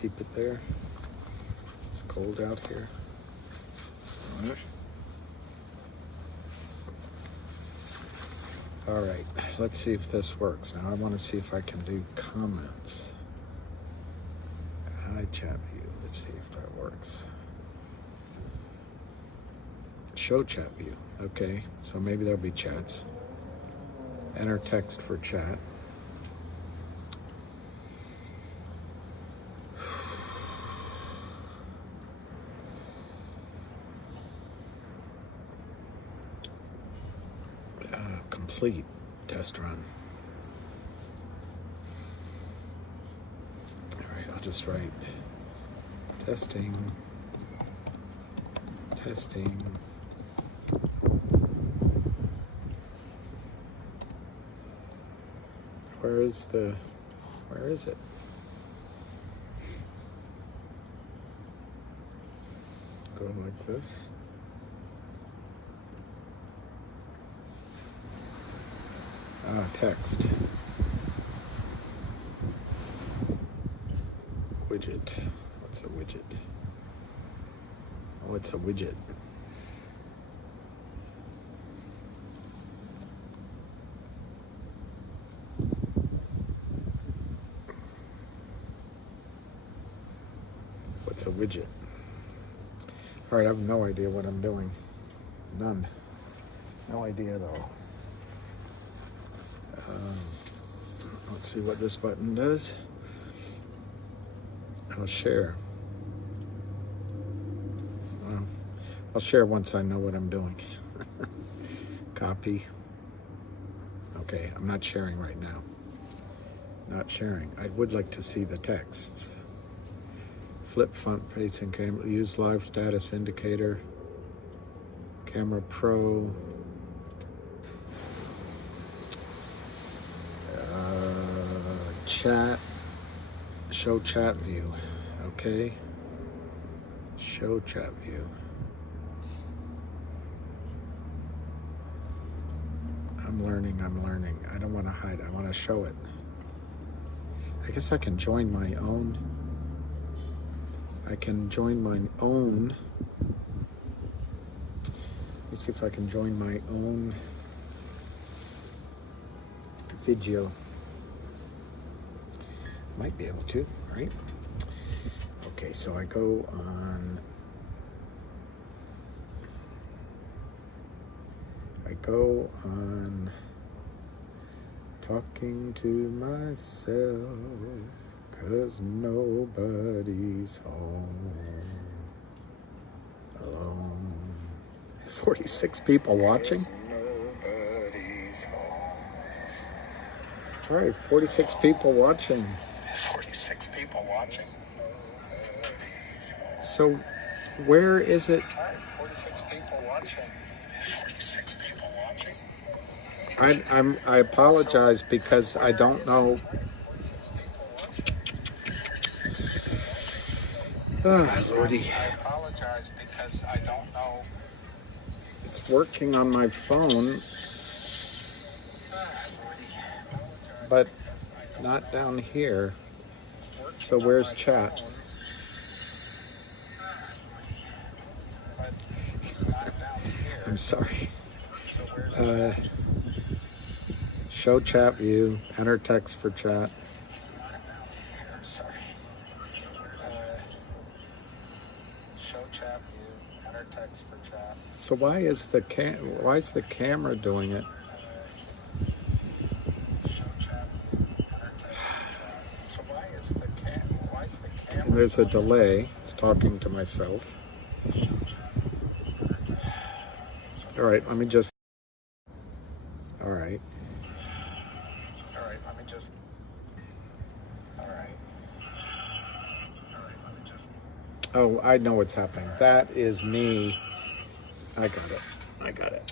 keep it there. It's cold out here. All right, let's see if this works. Now I want to see if I can do comments. Hi, chat view. Let's see if that works. Show chat view. Okay, so maybe there'll be chats. Enter text for chat. Complete test run. All right, I'll just write testing. Where is it? Go like this. Text. Widget. What's a widget? Oh, it's a widget. What's a widget? All right, I have no idea what I'm doing. None. No idea at all. Let's see what this button does. I'll share. I'll share once I know what I'm doing. Copy. Okay, I'm not sharing right now. Not sharing. I would like to see the texts. Flip front facing camera. Use live status indicator. Camera Pro. Chat, show chat view, okay? Show chat view. I'm learning. I don't want to hide, I want to show it. I guess I can join my own. Let me see if I can join my own video. Might be able to, right? Okay, so I go on talking to myself, 'cause nobody's home alone. 46 people watching? All right, 46 people watching. 46 people watching. So, where is it? 46 people watching. 46 people watching. I apologize because I don't know. Lordy. I apologize because I don't know. It's working on my phone, but not down here. So where's chat? I'm sorry. Show chat view. Enter text for chat. Show chat view. Enter text for chat. So why is the camera doing it? There's a delay. It's talking to myself. All right, let me just. All right. Oh, I know what's happening. That is me. I got it.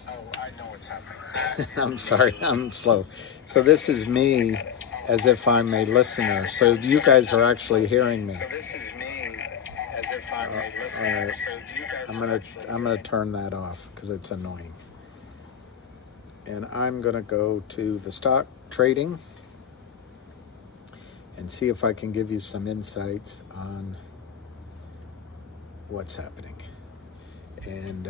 Oh, I know what's happening. I'm sorry, I'm slow. So this is me as if I'm a listener. So you guys are actually hearing me. So this is me as if I'm a listener. Right. So you guys I'm gonna turn that off because it's annoying. And I'm gonna go to the stock trading. and see if I can give you some insights on what's happening. And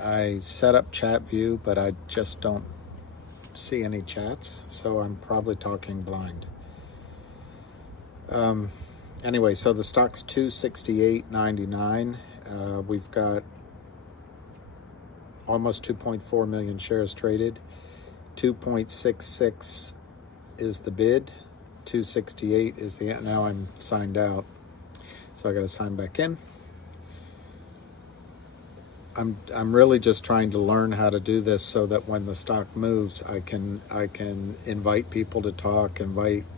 I set up chat view, but I just don't see any chats, so I'm probably talking blind. Anyway, so the stock's 268.99. We've got almost 2.4 million shares traded. 2.66 is the bid. 268 is the, now I'm signed out, so I got to sign back in. I'm really just trying to learn how to do this so that when the stock moves, I can invite people to talk,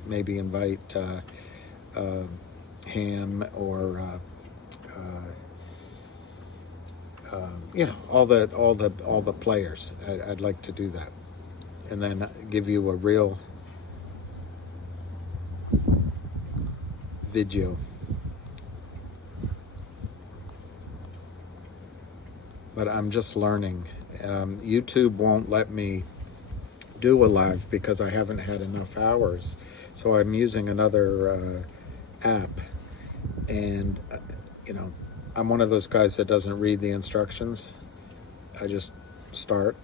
maybe invite Ham or you know, all the players. I'd like to do that, and then give you a real video. But I'm just learning. YouTube won't let me do a live because I haven't had enough hours. So I'm using another app. And, you know, I'm one of those guys that doesn't read the instructions. I just start.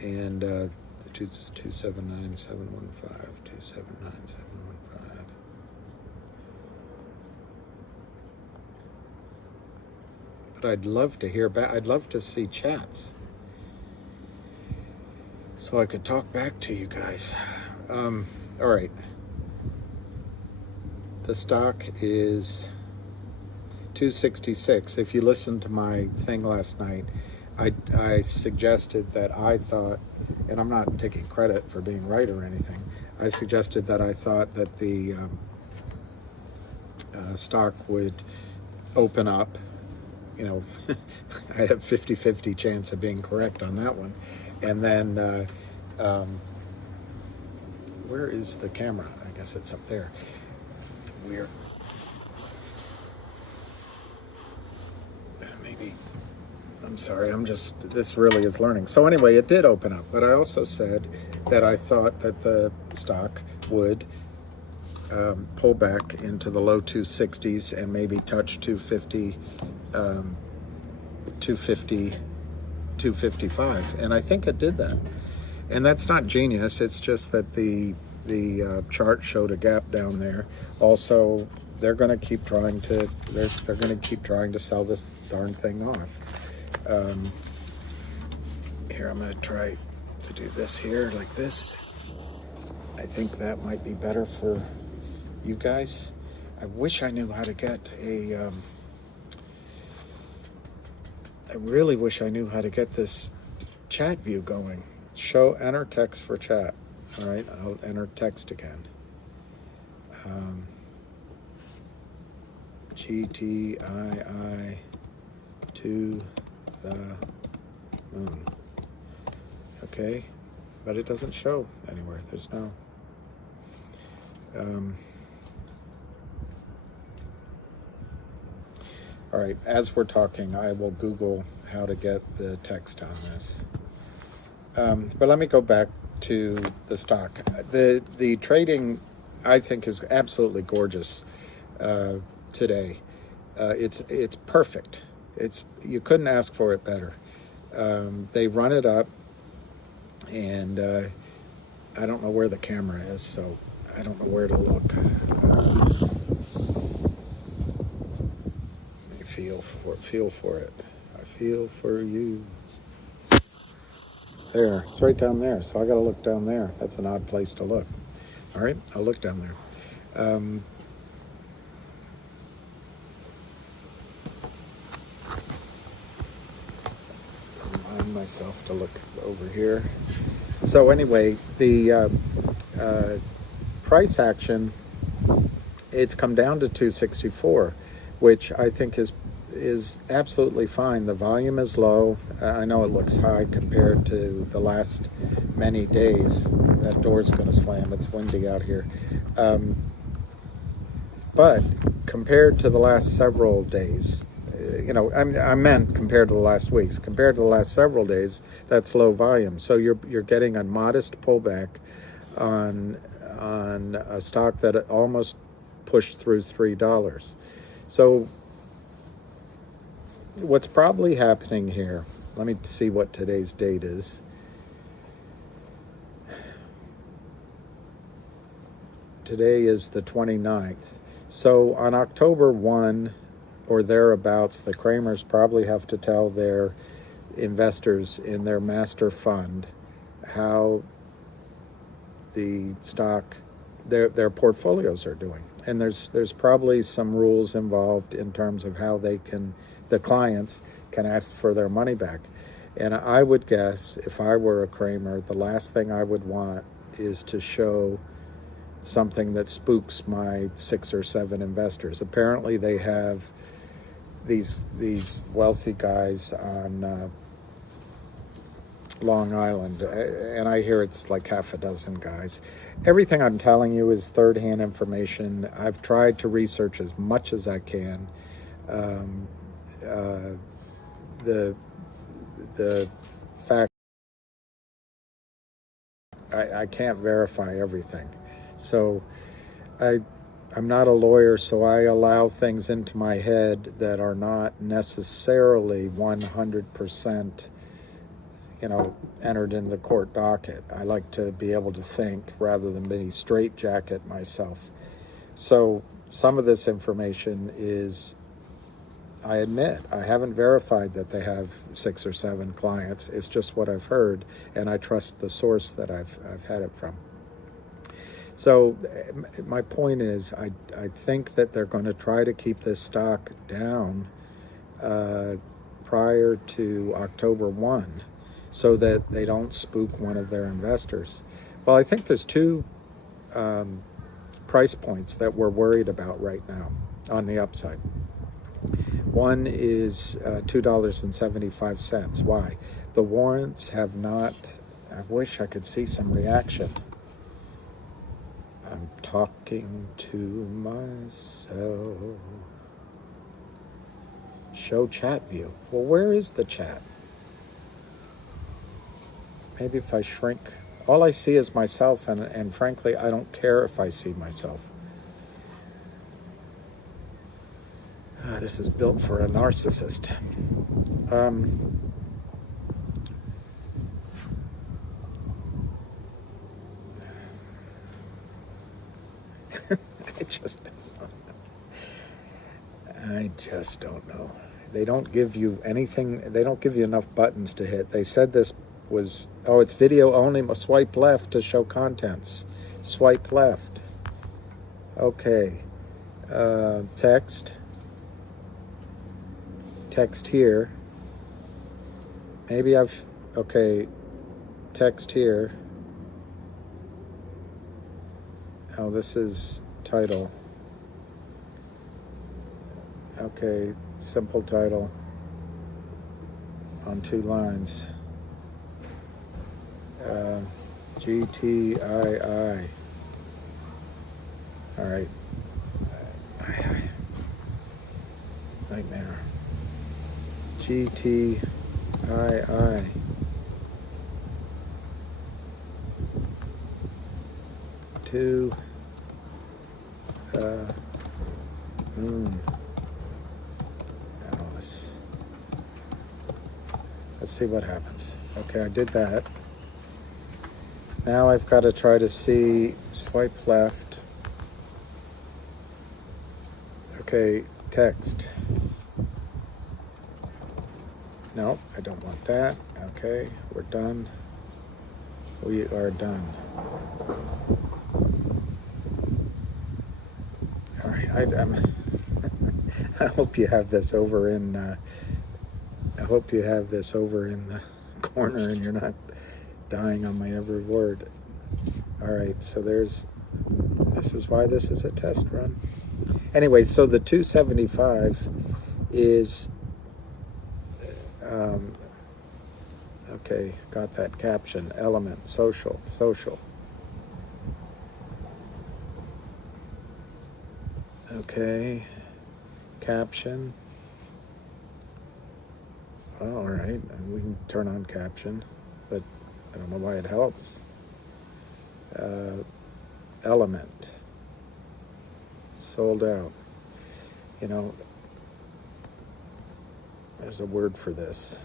And 279-715, 279-715. I'd love to hear back. I'd love to see chats so I could talk back to you guys. All right. The stock is 266. If you listened to my thing last night, I suggested that I thought, and I'm not taking credit for being right or anything, I suggested that I thought that the stock would open up. You know, I have 50-50 chance of being correct on that one. And then, where is the camera? I guess it's up there. Weird. Maybe, I'm sorry, this really is learning. So anyway, it did open up, but I also said that I thought that the stock would pull back into the low 260s and maybe touch 250, 255, and I think it did that. And that's not genius. It's just that the chart showed a gap down there. Also, they're going to keep trying to sell this darn thing off. Here, I'm going to try to do this here like this. I think that might be better for you guys. I wish I knew how to get a I really wish I knew how to get this chat view going. Enter text for chat. All right, I'll enter text again. GTII to the moon. Okay, but it doesn't show anywhere. There's no. All right, as we're talking, I will Google how to get the text on this. But let me go back to the stock. The trading, I think, is absolutely gorgeous today. It's perfect. You couldn't ask for it better. They run it up, and I don't know where the camera is, so I don't know where to look. Feel for it. I feel for you. There, it's right down there. So I got to look down there. That's an odd place to look. All right, I'll look down there. Remind myself to look over here. So anyway, the price action, it's come down to 264, which I think is absolutely fine. The volume is low. I know it looks high compared to the last many days. That door's going to slam. It's windy out here. But compared to the last several days, I meant compared to the last weeks. Compared to the last several days, that's low volume. So you're getting a modest pullback on on a stock that almost pushed through $3. So what's probably happening here, let me see what today's date is. Today is the 29th. So on October 1 or thereabouts, the Kramers probably have to tell their investors in their master fund how the stock, their portfolios are doing. And there's probably some rules involved in terms of how the clients can ask for their money back. And I would guess, if I were a Kramer, the last thing I would want is to show something that spooks my 6 or 7 investors. Apparently they have these wealthy guys on Long Island, and I hear it's like half a dozen guys. Everything I'm telling you is third-hand information. I've tried to research as much as I can. The fact, I can't verify everything. So I'm not a lawyer, so I allow things into my head that are not necessarily 100%, entered in the court docket. I like to be able to think rather than be straitjacket myself. So some of this information is, I admit, I haven't verified that they have 6 or 7 clients. It's just what I've heard, and I trust the source that I've had it from. So my point is, I think that they're going to try to keep this stock down prior to October 1 so that they don't spook one of their investors. Well, I think there's 2 price points that we're worried about right now on the upside. One is $2.75. Why? The warrants have not, I wish I could see some reaction. I'm talking to myself. Show chat view. Well, where is the chat? Maybe if I shrink. All I see is myself, and frankly, I don't care if I see myself. This is built for a narcissist. I just don't know. They don't give you anything. They don't give you enough buttons to hit. They said this was, it's video only. Swipe left to show contents. Swipe left. Okay. Text. Text here. Maybe okay. Text here. Oh, this is title. Okay, simple title on 2 lines. GTII. All right. Nightmare. GTII. To moon. Alice. Let's see what happens. Okay, I did that. Now I've got to try to see, swipe left. Okay, text. No, I don't want that. Okay, we're done. We are done. All right, I hope you have this over in. I hope you have this over in the corner, and you're not dying on my every word. All right, so this is why this is a test run. Anyway, so the 275 is. Okay, got that caption. Element, social. Okay, caption. Oh, all right, we can turn on caption, but I don't know why it helps. element. Sold out. You know, there's a word for this,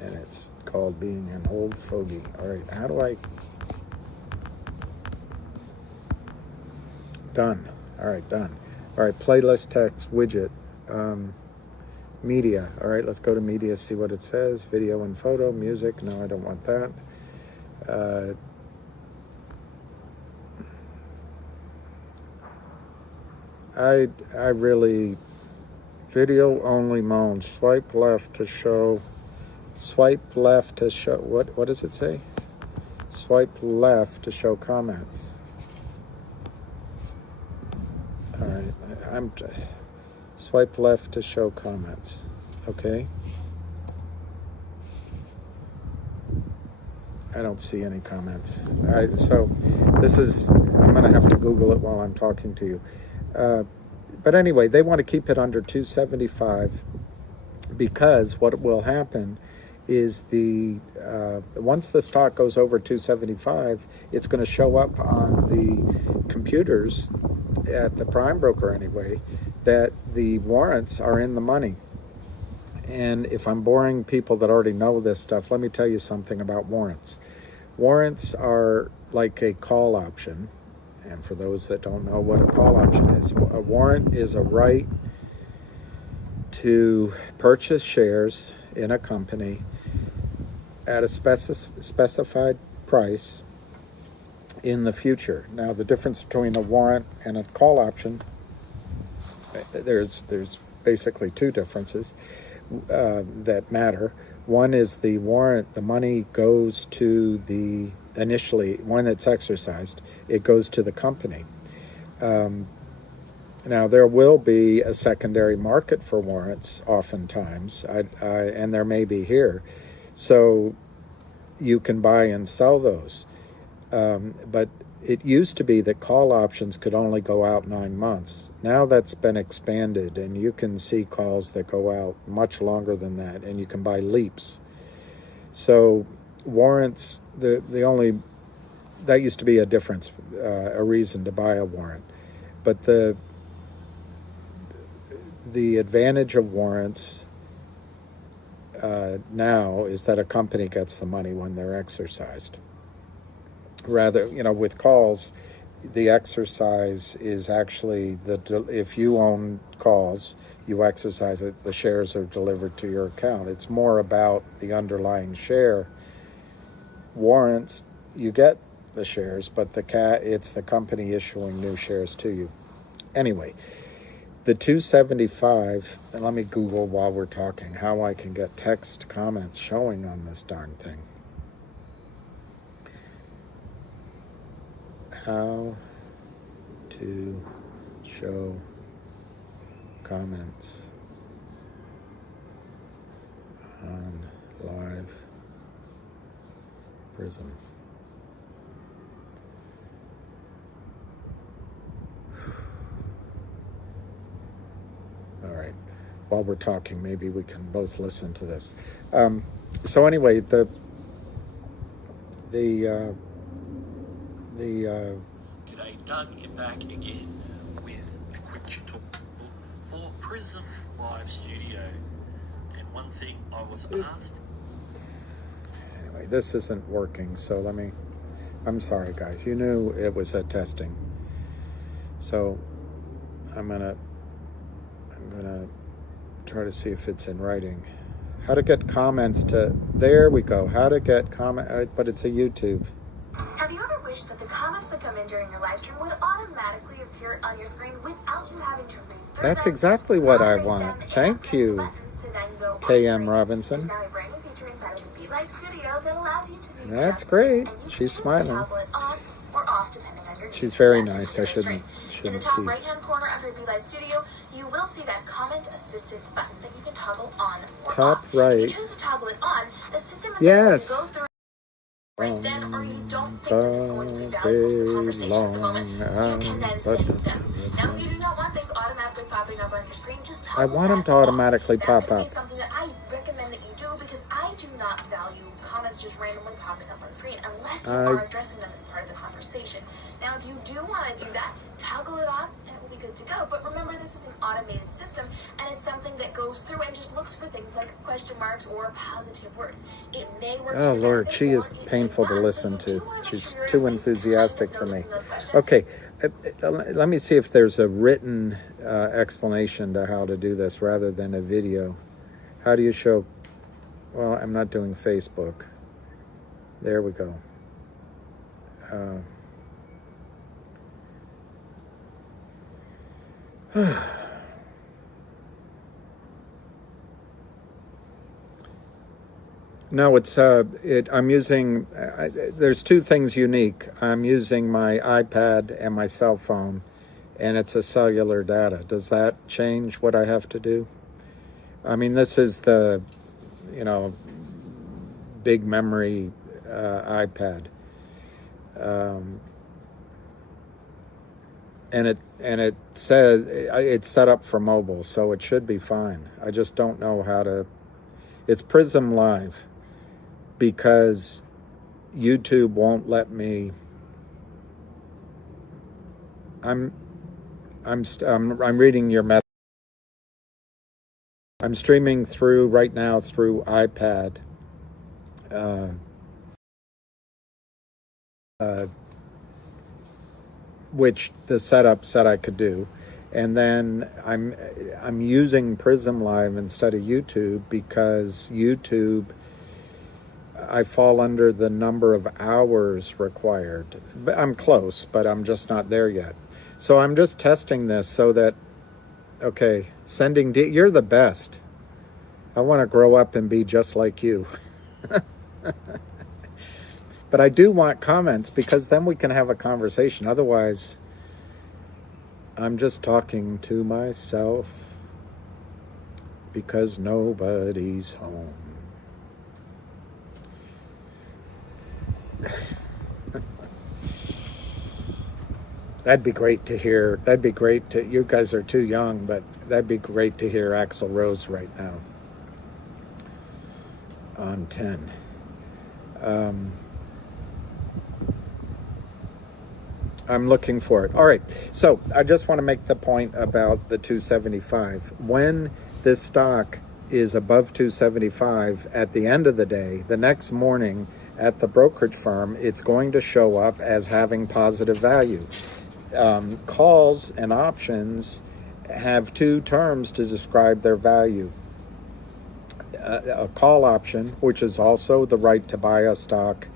and it's called being an old fogey. All right, how do I... Done. All right, done. All right, playlist text widget. Media. All right, let's go to media, see what it says. Video and photo, music. No, I don't want that. I really... Video only moans. Swipe left to show... Swipe left to show... What does it say? Swipe left to show comments. All right, I'm... Swipe left to show comments. Okay. I don't see any comments. All right, so this is... I'm going to have to Google it while I'm talking to you. But anyway, they want to keep it under 275 because what will happen is once the stock goes over 275, it's going to show up on the computers at the prime broker anyway, that the warrants are in the money. And if I'm boring people that already know this stuff, let me tell you something about warrants. Warrants are like a call option. And for those that don't know what a call option is, a warrant is a right to purchase shares in a company at a specified price in the future. Now, the difference between a warrant and a call option, there's basically two differences that matter. One is the warrant, the money goes to initially, when it's exercised, it goes to the company. Now, there will be a secondary market for warrants oftentimes, and there may be here. So you can buy and sell those. But it used to be that call options could only go out 9 months. Now that's been expanded, and you can see calls that go out much longer than that, and you can buy leaps. So warrants, that used to be a difference, a reason to buy a warrant. But the advantage of warrants now is that a company gets the money when they're exercised. Rather, with calls, the exercise is actually if you own calls, you exercise it, the shares are delivered to your account. It's more about the underlying share. Warrants, you get the shares, but it's the company issuing new shares to you. Anyway, the 275, and let me Google while we're talking how I can get text comments showing on this darn thing. How to show comments on live Prism. All right. While we're talking, maybe we can both listen to this. So anyway, G'day, Doug. You're back again with a quick tutorial for Prism Live Studio. And one thing I was asked. Anyway, this isn't working, so I'm sorry, guys. You knew it was a testing. So I'm gonna try to see if it's in writing. How to get comments there we go. How to get but it's a YouTube. Have you ever wished that the comments that come in during your live stream would automatically appear on your screen without you having to read through That's them? exactly what I want. Thank you, KM Robinson. There's now a brand new feature inside of the Be Studio that allows you to do That's just great. this, and you She's can smiling. choose the tablet on or off depending on your She's needs. very That's nice. I really shouldn't in the top tease. right-hand corner under Be Studio, you will see that comment assistant button that you can toggle on or Top off. right. If you choose to toggle it on, the system is Yes. going to go through right then, or you don't think that it's going to be valuable to the conversation at the moment, you can then say no. Now, if you do not want things automatically popping up on your screen, just toggle I want them that to off. automatically That's pop gonna up. be something that I recommend that you do because I do not value comments just randomly popping up on screen unless you are addressing them as part of the conversation. good to go. But remember, this is an automated system, and it's something that goes through and just looks for things like question marks or positive words. It may work. Oh, Lord, she is painful to listen to. She's too enthusiastic for me. Okay, let me see if there's a written explanation to how to do this rather than a video. How do you show... Well, I'm not doing Facebook. There we go. No, I'm using, there's two things unique. I'm using my iPad and my cell phone, and it's a cellular data. Does that change what I have to do? I mean, this is the, big memory iPad. And it says it's set up for mobile, so it should be fine. I just don't know how to... It's Prism Live, because YouTube won't let me... I'm reading your message. I'm streaming through right now through iPad. Which the setup said I could do, and then I'm using Prism Live instead of YouTube because YouTube, I fall under the number of hours required. But I'm close, but I'm just not there yet. So I'm just testing this so that, okay, you're the best. I want to grow up and be just like you. But I do want comments, because then we can have a conversation. Otherwise, I'm just talking to myself because nobody's home. That'd be great to hear. You guys are too young, but that'd be great to hear Axl Rose right now on 10. I'm looking for it. All right. So I just want to make the point about the 275. When this stock is above 275 at the end of the day, the next morning at the brokerage firm, it's going to show up as having positive value. Calls and options have two terms to describe their value. A call option, which is also the right to buy a stock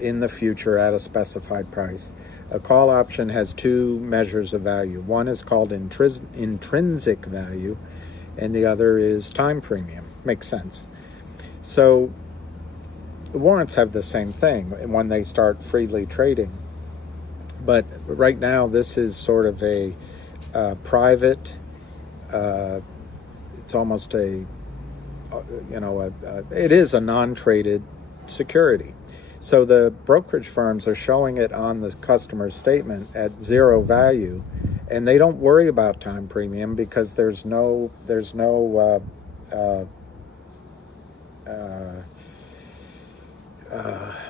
in the future at a specified price. A call option has two measures of value. One is called intrinsic value, and the other is time premium. Makes sense. So warrants have the same thing when they start freely trading. But right now, this is sort of a private, it's almost it is a non-traded security. So the brokerage firms are showing it on the customer's statement at zero value, and they don't worry about time premium because there's no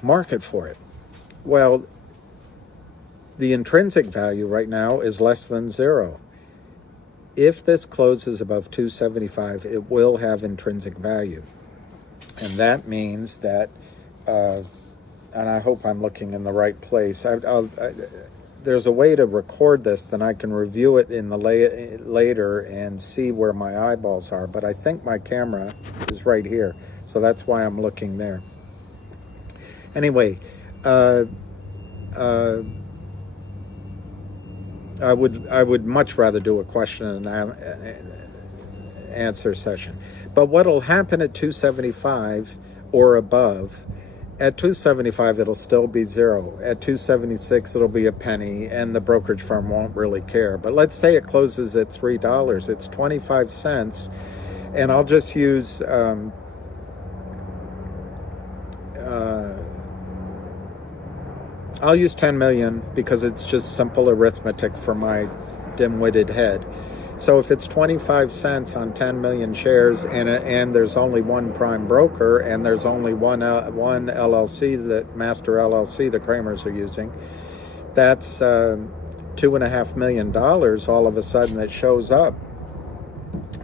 market for it. Well, the intrinsic value right now is less than zero. If this closes above 275, it will have intrinsic value, and that means that. And I hope I'm looking in the right place. There's a way to record this, then I can review it in the later and see where my eyeballs are. But I think my camera is right here, so that's why I'm looking there. Anyway, I would much rather do a question and answer session. But what'll happen at 275 or above? At 275, it'll still be zero. At 276, it'll be a penny, and the brokerage firm won't really care. But let's say it closes at $3. It's 25 cents, and I'll just use I'll use 10 million because it's just simple arithmetic for my dim-witted head. So if it's 25 cents on 10 million shares, and there's only one prime broker, and there's only one LLC, that master LLC the Kramers are using, that's $2.5 million all of a sudden that shows up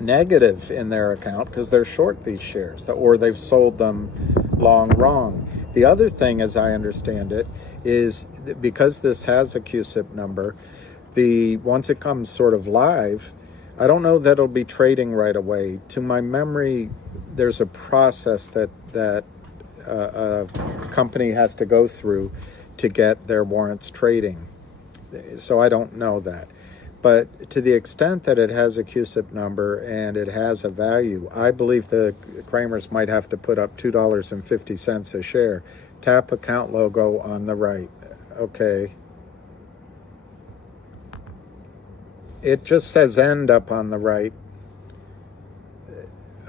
negative in their account because they're short these shares, or they've sold them long wrong. The other thing, as I understand it, is because this has a QSIP number, once it comes sort of live, I don't know that it'll be trading right away. To my memory, there's a process that a company has to go through to get their warrants trading. So I don't know that. But to the extent that it has a QSIP number and it has a value, I believe the Kramers might have to put up $2.50 a share. Tap account logo on the right. Okay. It just says end up on the right.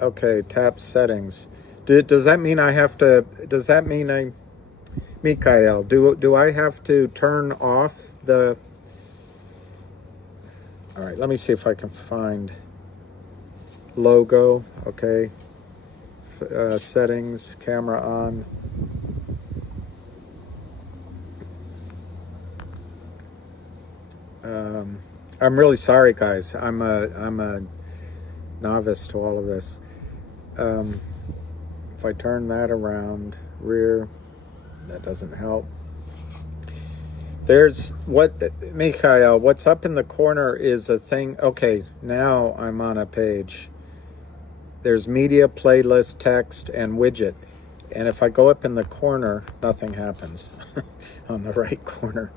Okay, tap settings. Does that mean I have to, Mikhail, do I have to turn off the, all right, let me see if I can find logo, okay. Settings, camera on. I'm really sorry, guys. I'm a novice to all of this. If I turn that around, rear, that doesn't help. There's Mikhail, what's up in the corner is a thing. Okay, now I'm on a page. There's media, playlist, text, and widget. And if I go up in the corner, nothing happens on the right corner.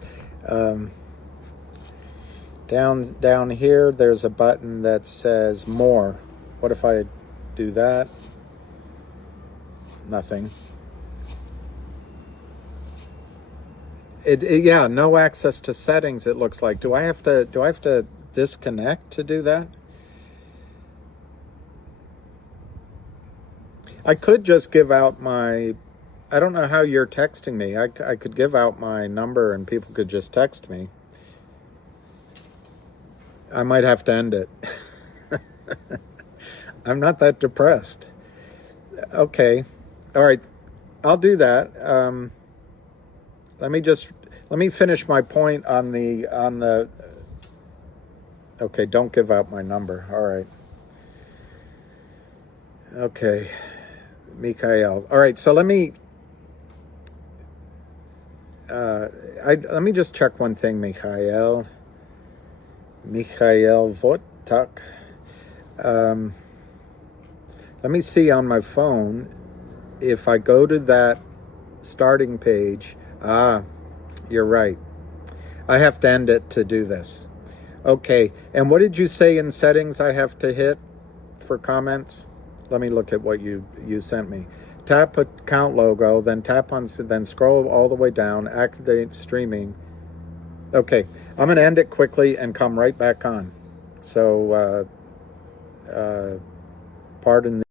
Down here, there's a button that says more. What if I do that? Nothing. Yeah, no access to settings, it looks like. Do I have to disconnect to do that? I could just give out my, I don't know how you're texting me. I could give out my number and people could just text me. I might have to end it. I'm not that depressed. Okay. All right. I'll do that. Let me finish my point on the, okay, don't give out my number. All right. Okay. Mikhail. All right. So let me just check one thing, Mikhail Votak. Let me see on my phone if I go to that starting page. You're right. I have to end it to do this. Okay. And what did you say in settings I have to hit for comments? Let me look at what you sent me. Tap account logo, then tap on, then scroll all the way down, activate streaming. Okay, I'm going to end it quickly and come right back on. So, pardon